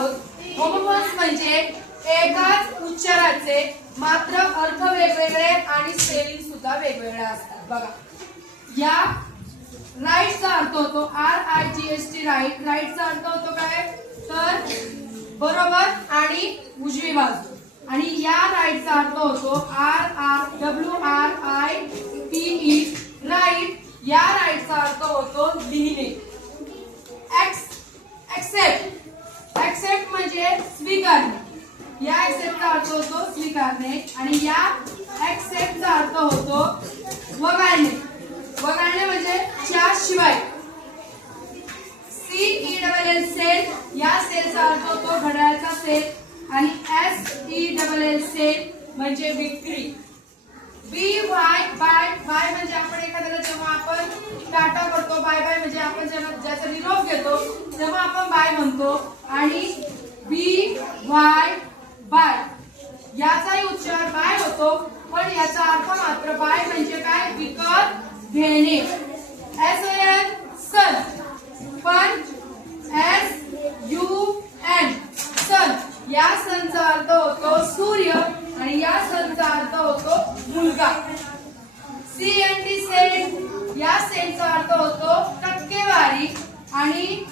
आहोत होमोफोन्स म्हणजे एकाच उच्चाराचे मात्र अर्थ वेगवेगळे आणि स्पेलिंग सुद्धा वेगवेगळे असतात. बघा. या राईटचा अर्थ होतो R I G H T right राईटचा अर्थ होतो काय? तर बरोबर आणि उजवी बाजू. आणि या राईटचा अर्थ होतो R R W R I P E right या राईटचा अर्थ होतो लिहिणे ऍक्सेप्ट ऍक्सेप्ट म्हणजे स्वीकारणे. या ऍक्सेप्टचा अर्थ होतो स्वीकारणे आणि या ऍक्सेप्टचा अर्थ होतो वगळणे. वगळणे म्हणजे त्याशिवाय C E double L cell या सेलचा अर्थ होतो घड्याळाचा सेल आणि S E double L cell म्हणजे विक्री बी वाय बाय बाय म्हणजे आपण एखाद्याला जेव्हा आपण टाटा करतो बाय बाय म्हणजे आपण जेव्हा ज्याचा निरोप घेतो तेव्हा आपण बाय म्हणतो आणि बी वाय बाय. याचाही उच्चार बाय होतो पण याचा अर्थ मात्र बाय म्हणजे काय? विकत घेणे. S N sun. पण एस यू एन सन. या सनचा अर्थ होतो सूर्य आणि या सनचा अर्थ होतो मुलगा. C N T scent. या सेंटचा अर्थ होतो टक्केवारी आणि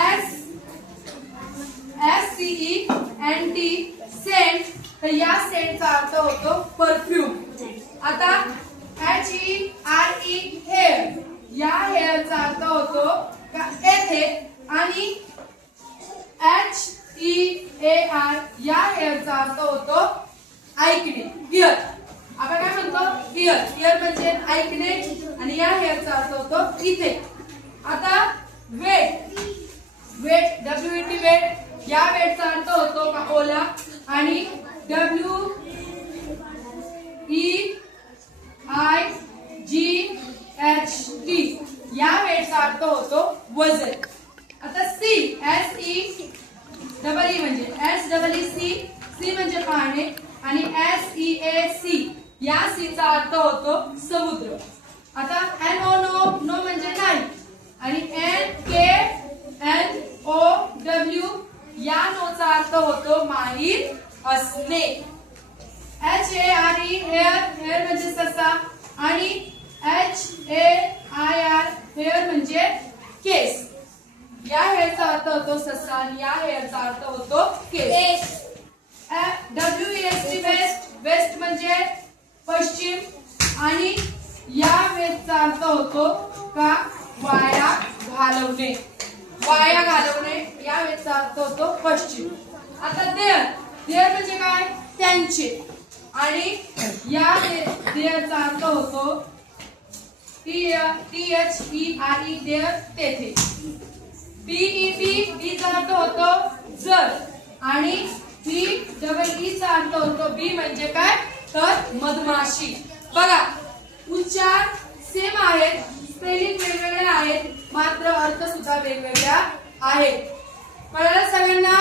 एस सीई अँटी सेंट तर या सेंटचा अर्थ होतो परफ्यूम आता H E R E here या हेअरचा अर्थ होतो येथे आणि एच ई ए आर या हेअरचा अर्थ होतो ऐकणे इयर आपण काय म्हणतो? इयर इयर म्हणजे ऐकणे आणि या हेअरचा अर्थ होतो इथे. आता वेट वेट डब्ल्यू या वेळचा अर्थ होतो का ओला आणि W E I G H T या वेळचा अर्थ होतो वजन. आता C S E double E म्हणजे S double E C see म्हणजे पाहणे आणि एस ई ए सी या सीचा अर्थ होतो समुद्र. आता एन ओ नो नो म्हणजे नाही आणि N K N O W या नोचा अर्थ होतो माहीत असणे. H A R E hare hare म्हणजे ससा आणि H A I R hair म्हणजे केस. या हेअरचा अर्थ होतो ससा आणि या हेअरचा अर्थ होतो केस. W S T west west म्हणजे पश्चिम आणि या वेस्टचा अर्थ होतो का वाया घालवणे. वाया घालवणे या वेस्टचा अर्थ होतो पश्चिम. आता देअर देअर म्हणजे काय? त्यांचे. आणि या देअरचा अर्थ होतो T T H E R E there तेथे. बीई बी बीचा अर्थ होतो जर. आणि बी डबल ई चा अर्थ होतो बी म्हणजे काय? तर मधमाशी. बघा उच्चार सेम आहेत स्पेलिंग वेगवेगळ्या आहेत मात्र अर्थ सुद्धा वेगवेगळ्या आहेत. कळलं सगळ्यांना?